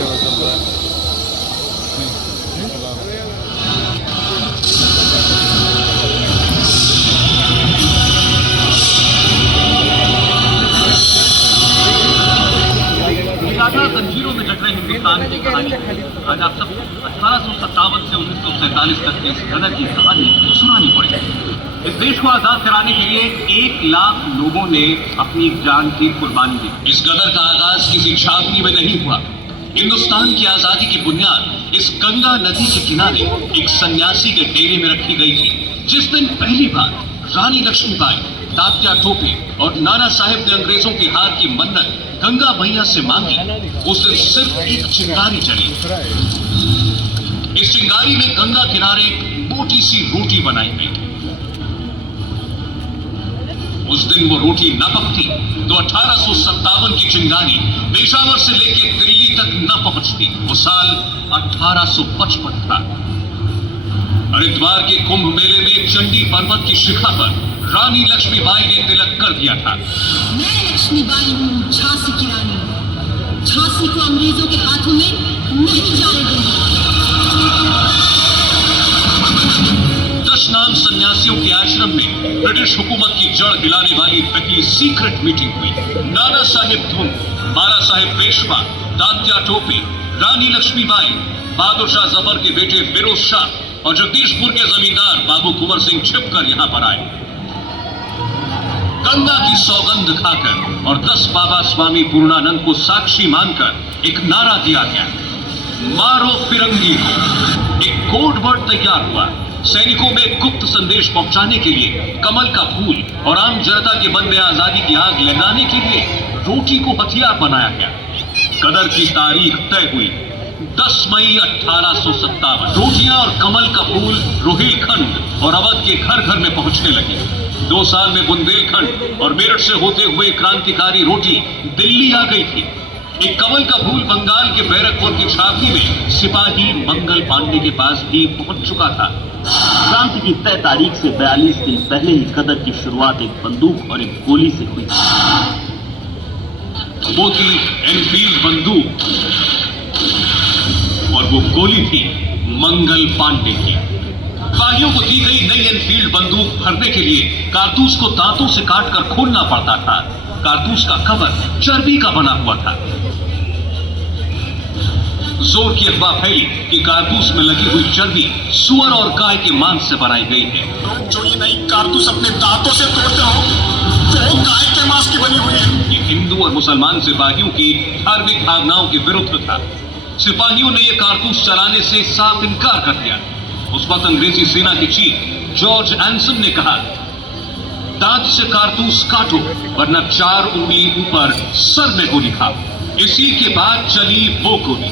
सेवा चल रहा है। जंजीरों में जट रहे हिंदुस्तान की कहानी आज आप सबको 1857 से 1947 तक की इस गदर की कहानी सुनानी पड़ेगी। इस देश को आजाद कराने के लिए 1 लाख लोगों ने अपनी जान की कुर्बानी दी। इस गदर का आगाज किसी छावनी में नहीं हुआ। हिंदुस्तान की आजादी की बुनियाद इस गंगा नदी के किनारे एक सन्यासी के डेरे में रखी गई थी। जिस दिन पहली बार रानी लक्ष्मीबाई, तात्या टोपे और नाना साहेब ने अंग्रेजों की हार की मन्नत गंगा मैया से मांगी, उस दिन सिर्फ एक चिंगारी जली। इस चिंगारी में गंगा किनारे मोटी सी रोटी बनाई गई। उस दिन वो रोटी न पकती तो 1857 की चिंगारी पेशावर से लेकर दिल्ली तक न पहुंचती। वो साल 1855 था। हरिद्वार के कुंभ मेले में चंडी पर्वत की शिखा पर रानी लक्ष्मीबाई ने तिलक कर दिया था। मैं लक्ष्मीबाई हूँ, झांसी की रानी। झांसी को अंग्रेजों के हाथों में नहीं जाने दूंगी। 10 नाम सन्यासियों के आश्रम में ब्रिटिश हुकूमत की जड़ हिलाने वाली पहली सीक्रेट मीटिंग हुई। नाना साहेब धुन, बाला साहेब पेशवा, तात्या टोपे, रानी लक्ष्मीबाई, बहादुर शाह जफर के बेटे फिरोज शाह और जगदीशपुर के जमींदार बाबू कुंवर सिंह छिपकर यहाँ पर आए। गंगा की सौगंध खाकर और 10 बाबा स्वामी पूर्णानंद को साक्षी मानकर एक नारा दिया गया, मारो फिरंगी को। एक कोड वर्ड तैयार हुआ। सैनिकों में गुप्त संदेश पहुंचाने के लिए कमल का फूल और आम जनता के मन में आजादी की आग लगाने के लिए रोटी को हथियार बनाया गया। गदर की तारीख तय हुई 10 मई 1857। रोटियां और कमल का फूल रोहिलखंड और अवध के घर घर में पहुंचने लगे। 2 साल में बुंदेलखंड और मेरठ से होते हुए क्रांतिकारी रोटी दिल्ली आ गई थी। एक कमल का फूल बंगाल के बैरकपुर की छावनी में सिपाही मंगल पांडे के पास भी पहुंच चुका था। क्रांति की तय तारीख से 42 दिन पहले ही गदर की शुरुआत एक बंदूक और एक गोली से हुई। वो थी एनफील्ड बंदूक और वो गोली थी मंगल पांडे की। सिपाहियों को दी गई नई एनफील्ड बंदूक भरने के लिए कारतूस को दांतों से काटकर खोलना पड़ता था। कारतूस का कवर चर्बी का बना हुआ था। जोर की अफवाह फैली कि कारतूस में लगी हुई चर्बी सुअर और गाय के मांस से बनाई गई है। लोग जो ये नई कारतूस अपने दांतों से तोड़ते हो तो गाय के मांस की बनी हुई है। ये हिंदू और मुसलमान सिपाहियों की धार्मिक भावनाओं के विरुद्ध था। सिपाहियों ने यह कारतूस चलाने से साफ इनकार कर दिया। उस वक्त अंग्रेजी सेना के चीफ जॉर्ज एंसन ने कहा, दांत से कारतूस काटो वरना 4 उंगली ऊपर सर में गोली खाओ। इसी के बाद चली वो गोली।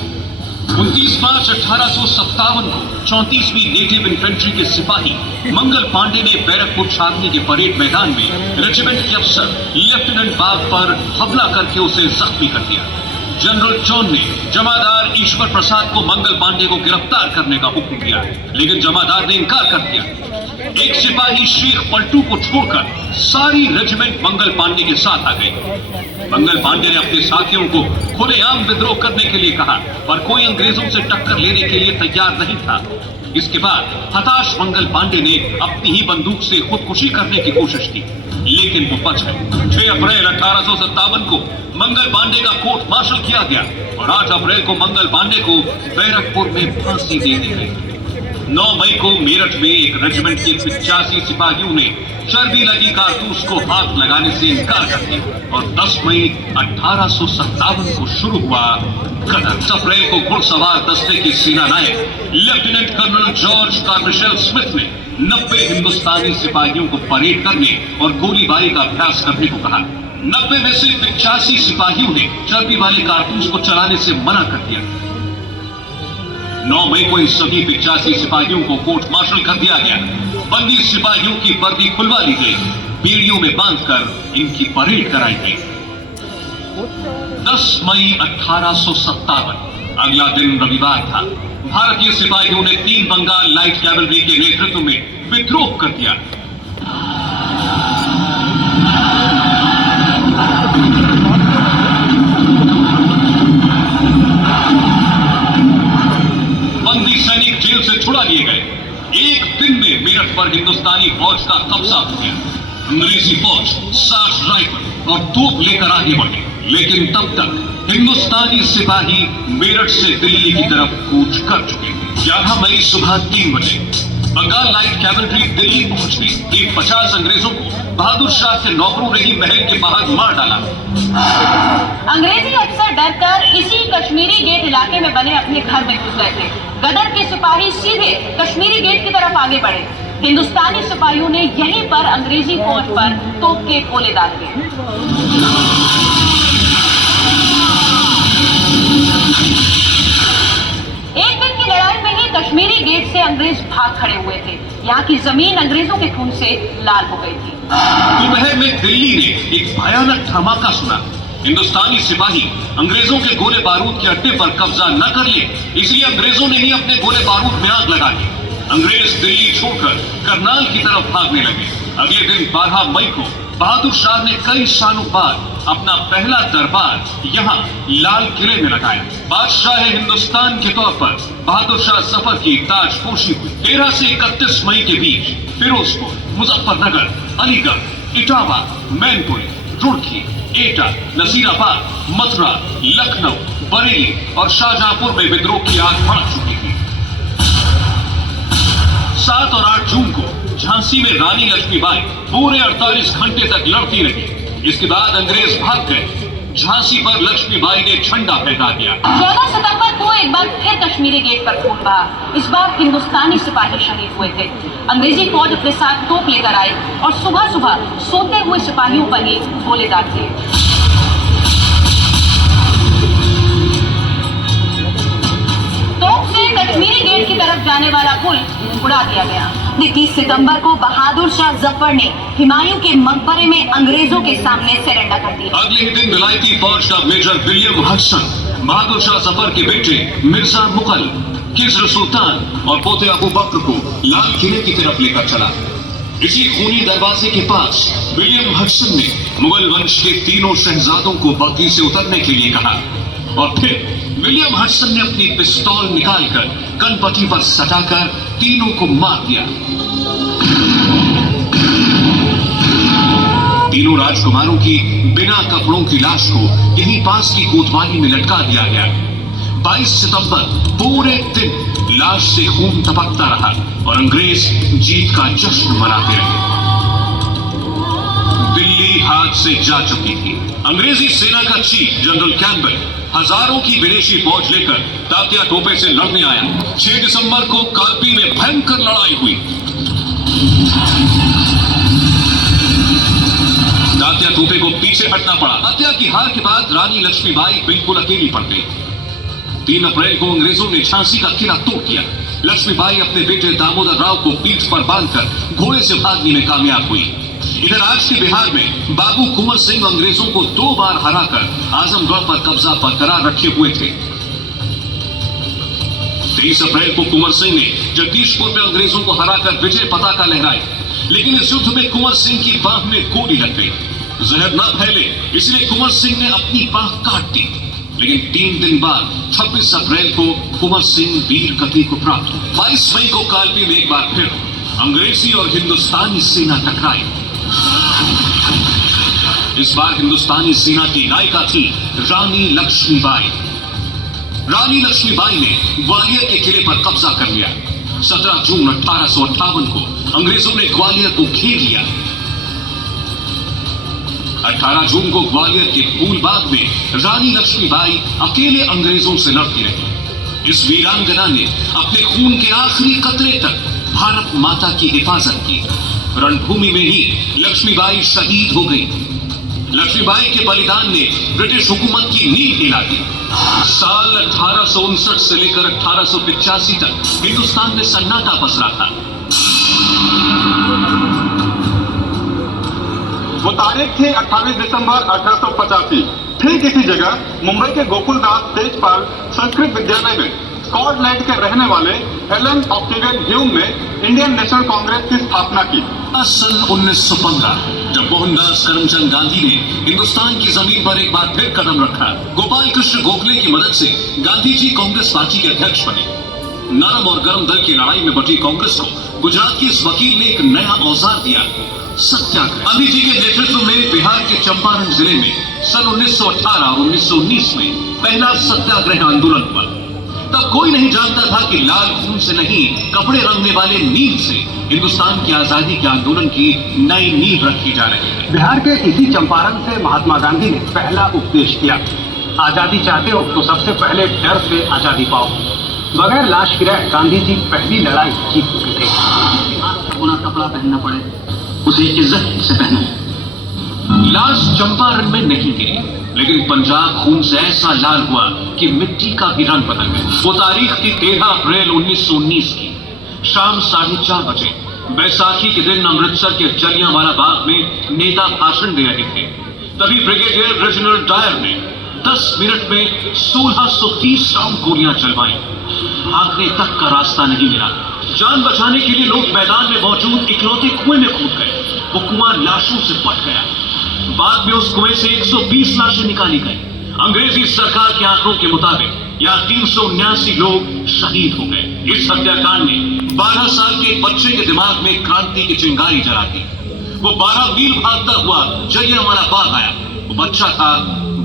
29 मार्च 1857 को 34वीं नेटिव इन्फेंट्री के सिपाही मंगल पांडे ने बैरकपुर छावनी के परेड मैदान में रेजिमेंट के अफसर लेफ्टिनेंट बाग पर हमला करके उसे जख्मी कर दिया। जनरल जॉन ने जमादार ईश्वर प्रसाद को मंगल पांडे को गिरफ्तार करने का हुक्म दिया, लेकिन जमादार ने इनकार कर दिया। एक सिपाही शेख पलटू को छोड़कर सारी रेजिमेंट मंगल पांडे के साथ आ गई। मंगल पांडे ने अपने साथियों को खुलेआम विद्रोह करने के लिए कहा, पर कोई अंग्रेजों से टक्कर लेने के लिए तैयार नहीं था। इसके बाद हताश मंगल पांडे ने अपनी ही बंदूक से खुदकुशी करने की कोशिश की, लेकिन वो बच गए। 6 अप्रैल 1857 को मंगल पांडे का कोर्ट मार्शल किया गया और 8 अप्रैल को मंगल पांडे को बैरकपुर में फांसी दे दी गई। 9 मई को मेरठ में एक रेजिमेंट के 85 सिपाहियों ने चर्बी लगी कारतूस को हाथ लगाने से इनकार कर दिया और 10 मई 1857 को शुरू हुआ गदर। 10 अप्रैल को घुड़सवार दस्ते के सेना नायक लेफ्टिनेंट कर्नल जॉर्ज कार्मिशेल स्मिथ ने 90 हिंदुस्तानी सिपाहियों को परेड करने और गोलीबारी का अभ्यास करने को कहा। 90 में से 85 सिपाहियों ने चर्बी वाले कारतूस को चलाने से मना कर दिया। 9 मई को इन सभी 85 सिपाहियों को कोर्ट मार्शल कर दिया गया। बंदी सिपाहियों की वर्दी खुलवा ली गई, बेड़ियों में बांधकर इनकी परेड कराई गई। 10 मई 1857 अगला दिन रविवार था। भारतीय सिपाहियों ने 3 बंगाल लाइट कैवलरी के नेतृत्व में विद्रोह कर दिया। अंग्रेजी फौज 60 राइफल और तोप लेकर आगे बढ़ी, लेकिन तब तक हिंदुस्तानी सिपाही मेरठ से दिल्ली की तरफ कूच कर चुके थे। 11 मई सुबह 3 बजे बंगाल लाइट कैवलरी दिल्ली पहुंच गई। कि 50 अंग्रेजों को बहादुर शाह के नौकरों ने ही महल के बाहर मार डाला। अंग्रेजी अफसर डरकर इसी कश्मीरी गेट इलाके में बने अपने घर में घुस गए थे। गदर के सिपाही सीधे कश्मीरी गेट की तरफ आगे बढ़े। हिंदुस्तानी सिपाहियों ने यहीं पर अंग्रेजी फौज पर तोप के गोले दाग दिए। एक दिन की लड़ाई में ही कश्मीरी गेट से अंग्रेज भाग खड़े हुए थे। यहाँ की जमीन अंग्रेजों के खून से लाल हो गई थी। दोपहर में दिल्ली ने एक भयानक धमाका सुना। हिंदुस्तानी सिपाही अंग्रेजों के गोले बारूद के अड्डे पर कब्जा न कर ले, इसलिए अंग्रेजों ने ही अपने गोले बारूद में आग लगा दी। अंग्रेज दिल्ली छोड़कर करनाल की तरफ भागने लगे। अगले दिन 12 मई को बहादुर शाह ने कई सालों बाद अपना पहला दरबार यहाँ लाल किले में लगाया। बादशाह हिंदुस्तान के तौर पर बहादुर शाह जफर की ताजपोशी हुई। 13 से 31 मई के बीच फिरोजपुर, मुजफ्फरनगर, अलीगढ़, इटावा, मैनपुरी, रुड़की, एटा, नजीराबाद, मथुरा, लखनऊ, बरेली और शाहजहांपुर में विद्रोह की आग भड़क चुकी थी। 7 और 8 जून को झांसी में रानी लक्ष्मीबाई पूरे 48 घंटे तक लड़ती रही। इसके बाद अंग्रेज भाग गए। झांसी पर लक्ष्मीबाई ने झंडा फहरा दिया। 14 सितंबर को एक बार फिर कश्मीरी गेट पर खून बहा। इस बार हिंदुस्तानी सिपाही शहीद हुए थे। अंग्रेजी फौज अपने साथ तोप लेकर आई और सुबह सुबह सोते हुए सिपाहियों पर ही गोले दाग दिए। तोप से कश्मीरी गेट की तरफ जाने वाला पुल उड़ा दिया गया। 21 सितंबर को बहादुर शाह जफर ने हुमायूं के मकबरे में अंग्रेजों के सामने सरेंडर कर दिया। अगले ही दिन विलायती फौज का major William Hudson Bahadur Shah Zafar के बेटे मिर्जा मुगल, किस्र सुल्तान और पोते अबू बकर को लाल किले की तरफ लेकर चला। इसी खूनी दरवाजे के पास विलियम हडसन ने मुगल वंश के तीनों शहजादों को बग्घी से उतरने के लिए कहा और फिर विलियम हडसन ने अपनी पिस्तौल निकालकर कनपट्टी पर सटाकर तीनों को मार दिया। तीनों राजकुमारों की बिना कपड़ों की लाश को यहीं पास की कोतवाली में लटका दिया गया। 22 सितंबर पूरे दिन लाश से खून टपकता रहा और अंग्रेज जीत का जश्न मनाते रहे। दिल्ली हाथ से जा चुकी थी। अंग्रेजी सेना का चीफ जनरल कैम्पबेल हजारों की विदेशी फौज लेकर तात्या टोपे से लड़ने आया। 6 दिसंबर को कालपी में भयंकर लड़ाई हुई। तात्या टोपे को पीछे हटना पड़ा। तात्या की हार के बाद रानी लक्ष्मीबाई बिल्कुल अकेली पड़ गई। 3 अप्रैल को अंग्रेजों ने झांसी का किला तोड़ दिया। लक्ष्मीबाई अपने बेटे दामोदर राव को पीठ पर बांधकर घोड़े से भागने में कामयाब हुई। इधर आज के बिहार में बाबू कुंवर सिंह अंग्रेजों को 2 बार हराकर आजमगढ़ पर कब्जा बरकरार रखे हुए थे। 23 अप्रैल को कुंवर सिंह ने जगदीशपुर में अंग्रेजों को हराकर विजय पताका लहराई, लेकिन इस युद्ध में कुंवर सिंह की बाह में गोली लग गई। जहर न फैले इसलिए कुंवर सिंह ने अपनी बाह काट दी, लेकिन 3 दिन बाद 26 अप्रैल को कुंवर सिंह वीर गति को प्राप्त हुए। 22 मई को कालपी में एक बार फिर अंग्रेजी और हिंदुस्तानी सेना टकराई। इस बार हिंदुस्तानी सेना की नायिका थी रानी लक्ष्मीबाई। रानी लक्ष्मीबाई ने ग्वालियर के किले पर कब्जा कर लिया। 17 जून 1858 को अंग्रेजों ने ग्वालियर को घेर लिया। 18 जून को ग्वालियर के फूलबाग में रानी लक्ष्मीबाई अकेले अंग्रेजों से लड़ती रही। इस वीरांगना ने अपने खून के आखिरी कतरे तक भारत माता की हिफाजत की। रणभूमि में ही लक्ष्मीबाई शहीद हो गई। लक्ष्मीबाई के बलिदान ने ब्रिटिश हुकूमत की नींव हिला दी। साल 1859 से लेकर 1885 तक हिंदुस्तान में सन्नाटा पसरा था। वो तारीख थी 28 दिसंबर 1885। ठीक इसी जगह मुंबई के गोकुलदास तेजपाल संस्कृत विद्यालय में स्कॉटलैंड के रहने वाले एलन ऑक्टेवियन ह्यूम ने इंडियन नेशनल कांग्रेस की स्थापना की। सन 1915 जब मोहनदास करमचंद गांधी ने हिंदुस्तान की जमीन पर एक बार फिर कदम रखा, गोपाल कृष्ण गोखले की मदद से गांधी जी कांग्रेस पार्टी के अध्यक्ष बने। नरम और गर्म दल की लड़ाई में बटी कांग्रेस को गुजरात के इस वकील ने एक नया औजार दिया। सत्याग्रह। गांधी जी के नेतृत्व में बिहार के चंपारण जिले में सन 1918 और 1919 में पहला सत्याग्रह आंदोलन हुआ। तब कोई नहीं जानता था कि लाल खून से नहीं, कपड़े रंगने वाले नील से हिंदुस्तान की आजादी के आंदोलन की नई नींव रखी जा रही है। बिहार के इसी चंपारण से महात्मा गांधी ने पहला उपदेश किया, आजादी चाहते हो तो सबसे पहले डर से आजादी पाओ। बगैर लाश गिराए गांधी जी पहली लड़ाई जीत चुके थे। अपना कपड़ा पहनना पड़े, उसे इज्जत से पहने। लाश चंपारण में नहीं गिरी, लेकिन पंजाब खून से ऐसा लाल हुआ कि मिट्टी का भी रंग बदल गया। वो तारीख थी 13 अप्रैल 1919 की। शाम 4:30 बजे बैसाखी के दिन अमृतसर के जलियांवाला बाग में नेता भाषण दे रहे थे। तभी ब्रिगेडियर रेजिनाल्ड डायर ने 10 मिनट में 1630 राउंड गोलियां चलवाई। भागने तक का रास्ता नहीं मिला। जान बचाने के लिए लोग मैदान में मौजूद इकलौते कुएं में कूद गए। वो कुआं लाशों से पट गया। बाद में उस कुएं से 120 लाशें निकाली गई। अंग्रेजी सरकार के आंकड़ों के मुताबिक यहाँ 379 लोग शहीद हो गए। इस हत्याकांड ने 12 साल के एक बच्चे के दिमाग में क्रांति की चिंगारी जला दी। वो 12 मील भागता हुआ जलियांवाला बाग आया। वो बच्चा था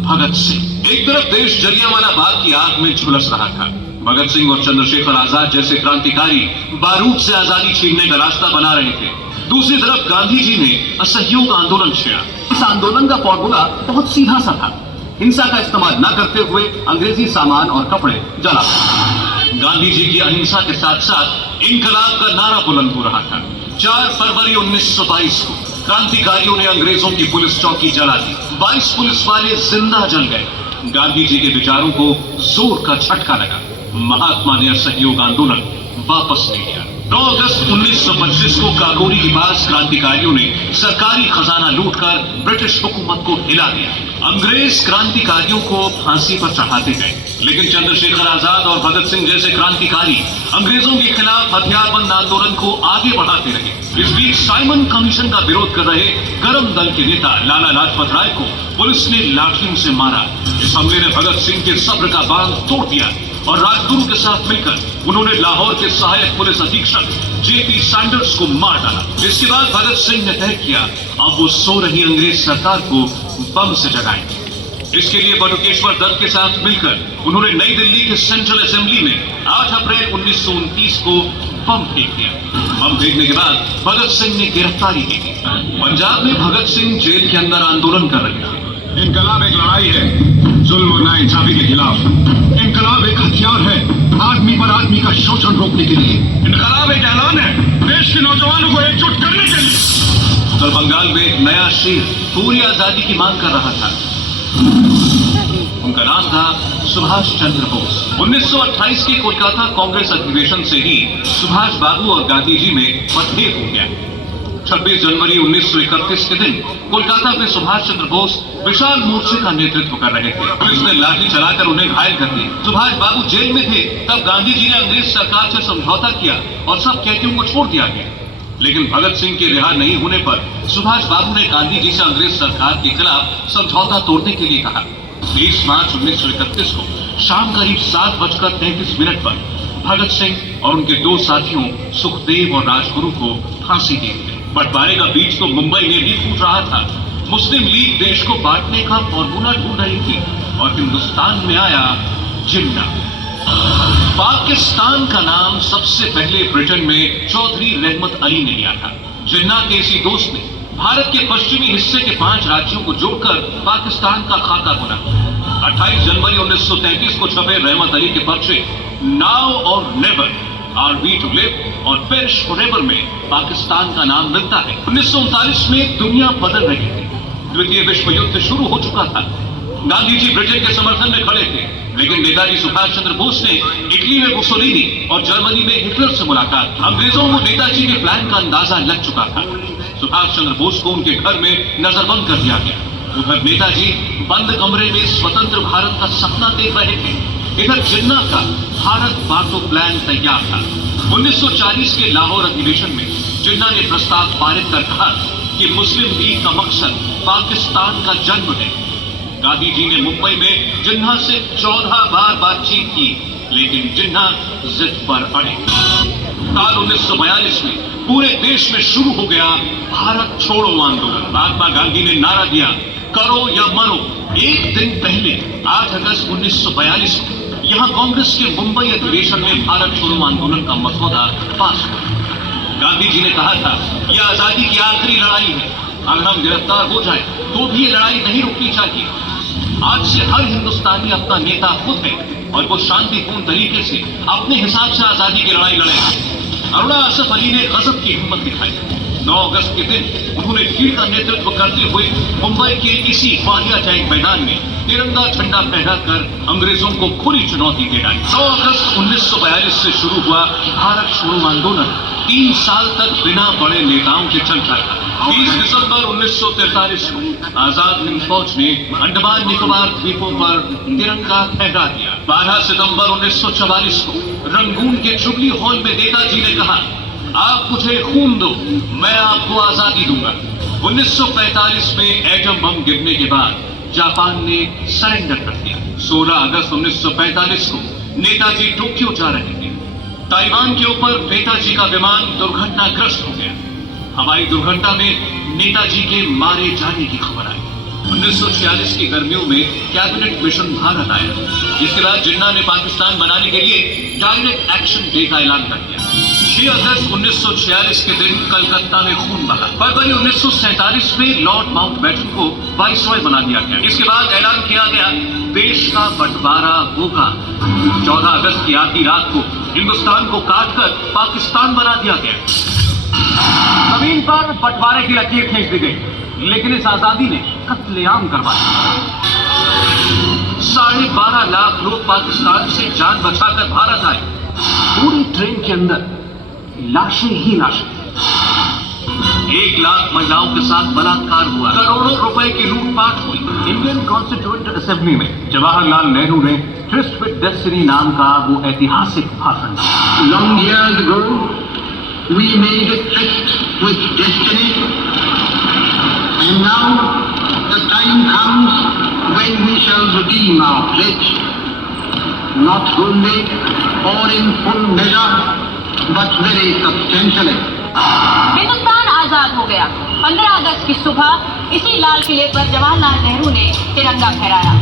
भगत सिंह। एक तरफ देश जलियांवाला बाग की आग में झुलस रहा था। भगत सिंह और चंद्रशेखर आजाद जैसे क्रांतिकारी बारूद से आजादी छीनने का रास्ता बना रहे थे। दूसरी तरफ गांधी जी ने असहयोग आंदोलन छेड़ा। इस आंदोलन का फॉर्मूला बहुत सीधा सा था, हिंसा का इस्तेमाल न करते हुए अंग्रेजी सामान और कपड़े जला। गांधी जी की अहिंसा के साथ साथ इंकलाब का नारा बुलंद हो रहा था। 4 फरवरी 1922 को क्रांतिकारियों ने अंग्रेजों की पुलिस चौकी जला दी। 22 पुलिस वाले जिंदा जल गए। गांधी जी के विचारों को जोर का झटका लगा। महात्मा ने असहयोग आंदोलन वापस ले लिया। 9 अगस्त 1925 को काकोरी के पास क्रांतिकारियों ने सरकारी खजाना लूटकर ब्रिटिश हुकूमत को हिला दिया। अंग्रेज क्रांतिकारियों को फांसी पर चढ़ाते गए, लेकिन चंद्रशेखर आजाद और भगत सिंह जैसे क्रांतिकारी अंग्रेजों के खिलाफ हथियारबंद आंदोलन को आगे बढ़ाते रहे। इस बीच साइमन कमीशन का विरोध कर रहे गरम दल के नेता लाला लाजपत राय को पुलिस ने लाठियों से मारा। इस हमले ने भगत सिंह के सब्र का बांध तोड़ दिया और राजगुरु के साथ मिलकर उन्होंने लाहौर के सहायक पुलिस अधीक्षक जेपी सैंडर्स को मार डाला। इसके बाद भगत सिंह ने तय किया अब वो सो रही अंग्रेज सरकार को बम से जगाएंगे। इसके लिए बटुकेश्वर दत्त के साथ मिलकर उन्होंने नई दिल्ली के सेंट्रल असेंबली में 8 अप्रैल 1929 को बम फेंक दिया। बम फेंकने के बाद भगत सिंह ने गिरफ्तारी की थी। पंजाब में भगत सिंह जेल के अंदर आंदोलन कर रहे थे। इनकलाब एक लड़ाई है जुल्म और नाइंसाफी के खिलाफ। इनकलाब एक हथियार है आदमी पर आदमी का शोषण रोकने के लिए। इनकलाब एक ऐलान है देश के नौजवानों को एकजुट करने के लिए। उत्तर बंगाल में एक नया शेर पूरी आजादी की मांग कर रहा था। उनका नाम था सुभाष चंद्र बोस। 1928 के कोलकाता कांग्रेस अधिवेशन से ही सुभाष बाबू और गांधी जी में मतभेद हो गया। 26 जनवरी 1931 के दिन कोलकाता में सुभाष चंद्र बोस विशाल मोर्चे का नेतृत्व कर रहे थे। पुलिस ने लाठी चलाकर उन्हें घायल कर दिया। सुभाष बाबू जेल में थे तब गांधी जी ने अंग्रेज सरकार से समझौता किया और सब कैदियों को छोड़ दिया गया। लेकिन भगत सिंह के रिहा नहीं होने पर सुभाष बाबू ने गांधी जी से अंग्रेज सरकार के खिलाफ समझौता तोड़ने के लिए कहा। 20 मार्च 1931 को शाम करीब 7:33 पर भगत सिंह और उनके 2 साथियों सुखदेव और राजगुरु को फांसी दी गई। बंटवारे का बीज तो मुंबई में भी फूट रहा था। मुस्लिम लीग देश को बांटने का फॉर्मूला ढूंढ रही थी और हिंदुस्तान में आया जिन्ना। पाकिस्तान का नाम सबसे पहले ब्रिटेन में चौधरी रहमत अली ने लिया था। जिन्ना के इसी दोस्त ने भारत के पश्चिमी हिस्से के 5 राज्यों को जोड़कर पाकिस्तान का खाता बना। 28 जनवरी 1933 को छपे रहमत अली के पर्चे now or never, are we to live or perish forever में पाकिस्तान का नाम मिलता है। 1939 में दुनिया बदल रही थी। द्वितीय विश्व युद्ध शुरू हो चुका था। गांधी जी ब्रिटेन के समर्थन में खड़े थे, लेकिन नेताजी सुभाष चंद्र बोस ने इटली में मुसोलिनी और जर्मनी में हिटलर से मुलाकात। अंग्रेजों को नेताजी के प्लान का अंदाजा लग चुका था। सुभाष चंद्र बोस को उनके घर में नजरबंद कर दिया गया। उधर नेताजी बंद कमरे में स्वतंत्र भारत का सपना देख रहे थे। इधर जिन्ना का भारत बाटो प्लान तैयार था। 1940 के लाहौर अधिवेशन में जिन्ना ने प्रस्ताव पारित कर कहा कि मुस्लिम लीग का मकसद पाकिस्तान का जन्म है। गांधी जी ने मुंबई में जिन्ना से 14 बार बातचीत की, लेकिन जिन्ना जिद पर अड़े। साल 1942 में पूरे देश में शुरू हो गया भारत छोड़ो आंदोलन। महात्मा गांधी ने नारा दिया, करो या मरो। एक दिन पहले 8 अगस्त 1942 को यहाँ कांग्रेस के मुंबई अधिवेशन में भारत छोड़ो आंदोलन का मसौदा पास हुआ। गांधी जी ने कहा था, यह आजादी की आखिरी लड़ाई है। अगर हम गिरफ्तार हो जाएं, तो भी ये लड़ाई नहीं रुकनी चाहिए। आज से हर हिंदुस्तानी अपना नेता खुद है और वो शांतिपूर्ण तरीके से अपने हिसाब से आजादी की लड़ाई लड़ेगा। अरुणा असफ अली ने गजब की हिम्मत दिखाई। 9 अगस्त के दिन उन्होंने भीड़ का नेतृत्व करते हुए मुंबई के इसी वाहिया टैंक मैदान में तिरंगा झंडा फहराकर अंग्रेजों को खुली चुनौती दे डाली। 9 अगस्त 1942 से शुरू हुआ भारत छोड़ो आंदोलन 3 साल तक बिना बड़े नेताओं के चलता रहा। 30 दिसंबर 1943 को आजाद हिंद फौज ने अंडमान निकोबार द्वीपों पर तिरंगा फहरा दिया। 12 सितंबर 1944 को रंगून के जुबली हॉल में नेताजी ने कहा, आप मुझे खून दो, मैं आपको आजादी दूंगा। 1945 में एटम बम गिरने के बाद जापान ने सरेंडर कर दिया। 16 अगस्त 1945 को नेताजी टोक्यो जा रहे थे। ताइवान के ऊपर नेताजी का विमान दुर्घटनाग्रस्त हो गया। हवाई दुर्घटना में नेताजी के मारे जाने की खबर आई। 1946 की गर्मियों में कैबिनेट मिशन भारत आया, जिसके बाद जिन्ना ने पाकिस्तान बनाने के लिए डायरेक्ट एक्शन डे का ऐलान कर दिया। 6 अगस्त 1946 के दिन कलकत्ता में खून बहा। फरवरी 1947 में लॉर्ड माउंटबेटन को वाइसरॉय बना दिया गया। इसके बाद ऐलान किया गया, देश का बंटवारा होगा। 14 अगस्त की आधी रात को हिंदुस्तान को काटकर पाकिस्तान बना दिया गया। जमीन पर बंटवारे की लकीर खींच दी गई, लेकिन इस आजादी ने कत्लेआम करवाया। 12.5 लाख लोग पाकिस्तान से जान बचाकर भारत आए। पूरी ट्रेन के अंदर लाशें ही लाशें। 1 लाख महिलाओं के साथ बलात्कार हुआ। करोड़ों रुपए की लूटपाट हुई। इंडियन कॉन्स्टिट्यूएंट असेंबली में जवाहरलाल नेहरू ने ट्रिस्ट विद डेस्टिनी नाम का वो ऐतिहासिक भाषण दिया। Long years ago, we made a tryst with destiny, and now the time comes when we shall redeem our pledge, not wholly or in full measure, but very substantially. Hindustan आजाद हो गया। 15 अगस्त की सुबह इसी लाल किले पर जवाहरलाल नेहरू ने तिरंगा फहराया।